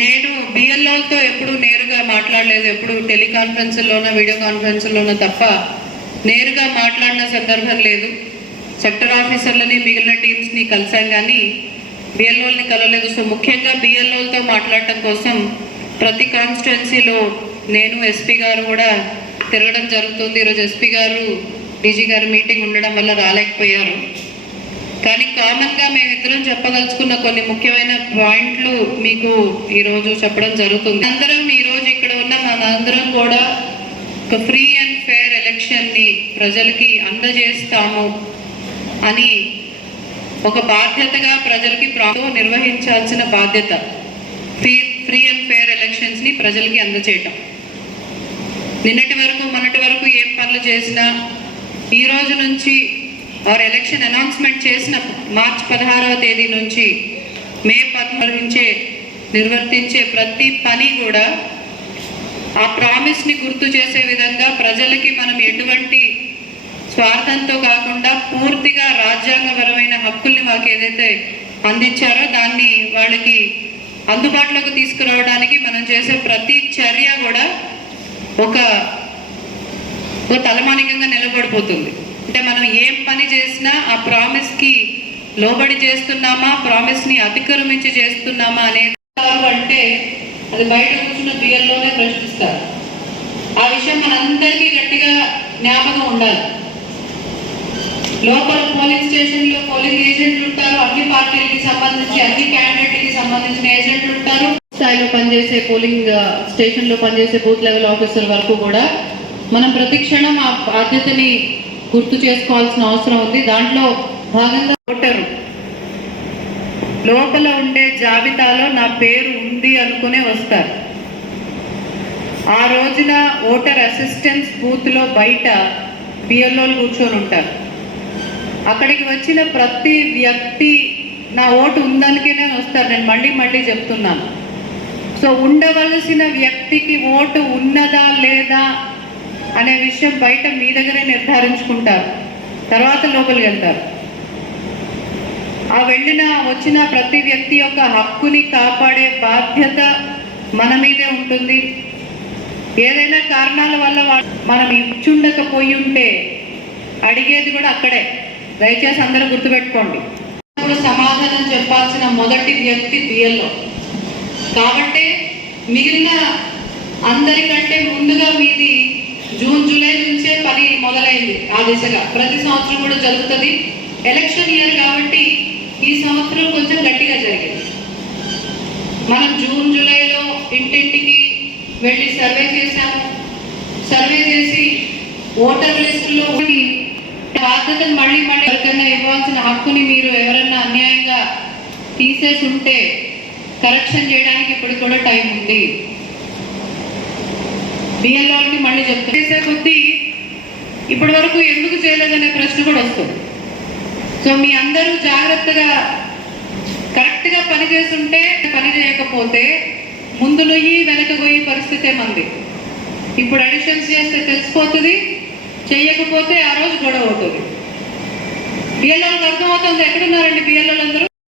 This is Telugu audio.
నేను బిఎల్ఓతో ఎప్పుడు నేరుగా మాట్లాడలేదు. ఎప్పుడు టెలికాన్ఫరెన్స్లోనో వీడియో కాన్ఫరెన్స్లోనో తప్ప నేరుగా మాట్లాడిన సందర్భం లేదు. సెక్టర్ ఆఫీసర్లని మిగిలిన టీమ్స్ని కలిసాం కానీ బిఎల్ఓల్ని కలవలేదు. సో ముఖ్యంగా బిఎల్ఓలతో మాట్లాడటం కోసం ప్రతి కాన్స్టిట్యున్సీలో నేను ఎస్పీ గారు కూడా తిరగడం జరుగుతుంది. ఈరోజు ఎస్పీ గారు డీజీ గారు మీటింగ్ ఉండడం వల్ల రాలేకపోయారు. కానీ కామన్గా మేమిద్దరం చెప్పదలుచుకున్న కొన్ని ముఖ్యమైన పాయింట్లు మీకు ఈరోజు చెప్పడం జరుగుతుంది. అందరం ఈ రోజు ఇక్కడ ఉన్న. మనందరం కూడా ఒక ఫ్రీ అండ్ ఫేర్ ఎలక్షన్ని ప్రజలకి అందజేస్తాము అని ఒక బాధ్యతగా ప్రజలకి ప్రాంతం నిర్వహించాల్సిన బాధ్యత ఫ్రీ ఫ్రీ అండ్ ఫేర్ ఎలక్షన్స్ని ప్రజలకి అందజేయటం నిన్నటి వరకు మొన్నటి వరకు ఏం పనులు చేసినా ఈ రోజు నుంచి ఆర్ ఎలక్షన్ అనౌన్స్మెంట్ చేసిన మార్చ్ పదహారవ తేదీ నుంచి మే పద్నాలుగించే నిర్వర్తించే ప్రతి పని కూడా ఆ ప్రామిస్ని గుర్తు చేసే విధంగా ప్రజలకి మనం ఎటువంటి స్వార్థంతో కాకుండా పూర్తిగా రాజ్యాంగపరమైన హక్కుల్ని మాకు ఏదైతే అందించారో దాన్ని వాళ్ళకి అందుబాటులోకి తీసుకురావడానికి మనం చేసే ప్రతి చర్య కూడా ఒక తలమానికంగా నిలబడిపోతుంది. అంటే మనం ఏం పని చేసినా ఆ ప్రామిస్కి లోబడి చేస్తున్నామా? ప్రామిస్ని అతిక్రమించి చేస్తున్నామా అనేది అంటే అది బయట కూర్చున్న బియ్యంలోనే ప్రశ్నిస్తారు. ఆ విషయం మనందరికీ గట్టిగా జ్ఞాపకం ఉండాలి. లోపల పోలింగ్ స్టేషన్లో పోలింగ్ ఏజెంట్లు ఉంటారు అన్ని పార్టీలకి సంబంధించి అన్ని క్యాండిడేట్లకి సంబంధించిన ఏజెంట్లు ఉంటారు. స్థాయిలో పనిచేసే పోలింగ్ స్టేషన్లో పనిచేసే బూత్ లెవెల్ ఆఫీసర్ వరకు కూడా మనం ప్రతి క్షణం ఆ బాధ్యతని గుర్తు చేసుకోవాల్సిన అవసరం ఉంది. దాంట్లో భాగంగా ఓటరు. లోపల ఉండే జాబితాలో నా పేరు ఉంది అనుకునే వస్తారు. ఆ రోజున ఓటర్ అసిస్టెన్స్ బూత్లో బయట బిఎల్ఓలు కూర్చొని ఉంటారు. అక్కడికి వచ్చిన ప్రతి వ్యక్తి నా ఓటు ఉందనికేనే వస్తారు నేను మళ్ళీ మళ్ళీ చెప్తున్నాను. సో ఉండవలసిన వ్యక్తికి ఓటు ఉన్నదా లేదా అనే విషయం బయట మీ దగ్గరే నిర్ధారించుకుంటారు. తర్వాత లోపలికి వెళ్తారు. ఆ వెళ్ళిన వచ్చిన ప్రతి వ్యక్తి యొక్క హక్కుని కాపాడే బాధ్యత మన మీదే ఉంటుంది. ఏదైనా కారణాల వల్ల మనం ఇచ్చుండకపోయి ఉంటే అడిగేది కూడా అక్కడే. దయచేసి అందరూ గుర్తుపెట్టుకోండి. ఇప్పుడు సమాధానం చెప్పాల్సిన మొదటి వ్యక్తి బిఎల్ఓ. కాబట్టి మిగిలిన అందరికంటే ముందుగా మీది జూన్ జూలై నుంచే పని మొదలైంది ఆ దిశగా. ప్రతి సంవత్సరం కూడా జరుగుతుంది. ఎలక్షన్ ఇయర్ కాబట్టి ఈ సంవత్సరం కొంచెం గట్టిగా జరిగింది. మనం జూన్ జూలైలో ఇంటింటికి వెళ్ళి సర్వే చేశాము. సర్వే చేసి ఓటర్ లిస్టులో ఉండి బాధ్యతను మళ్ళీ మళ్ళీ ఎవరికైనా ఇవ్వాల్సిన హక్కుని మీరు ఎవరన్నా అన్యాయంగా తీసేసి ఉంటే కరెక్షన్ చేయడానికి ఇప్పుడు కూడా టైం ఉంది. బిఎల్ఆర్కి మళ్ళీ చెప్తా చేసే కొద్దీ ఇప్పటి వరకు ఎందుకు చేయలేదనే ప్రశ్న కూడా వస్తుంది. సో మీ అందరూ జాగ్రత్తగా కరెక్ట్గా పని చేస్తుంటే పని చేయకపోతే ముందు నొయ్యి వెనక పోయే పరిస్థితే మంది ఇప్పుడు అడిషన్స్ చేస్తే తెలిసిపోతుంది చెయ్యకపోతే ఆ రోజు గొడవ అవుతుంది. బిఎల్ఓలకు అర్థమవుతుంది. ఎక్కడున్నారండి బిఎల్ఓలు అందరూ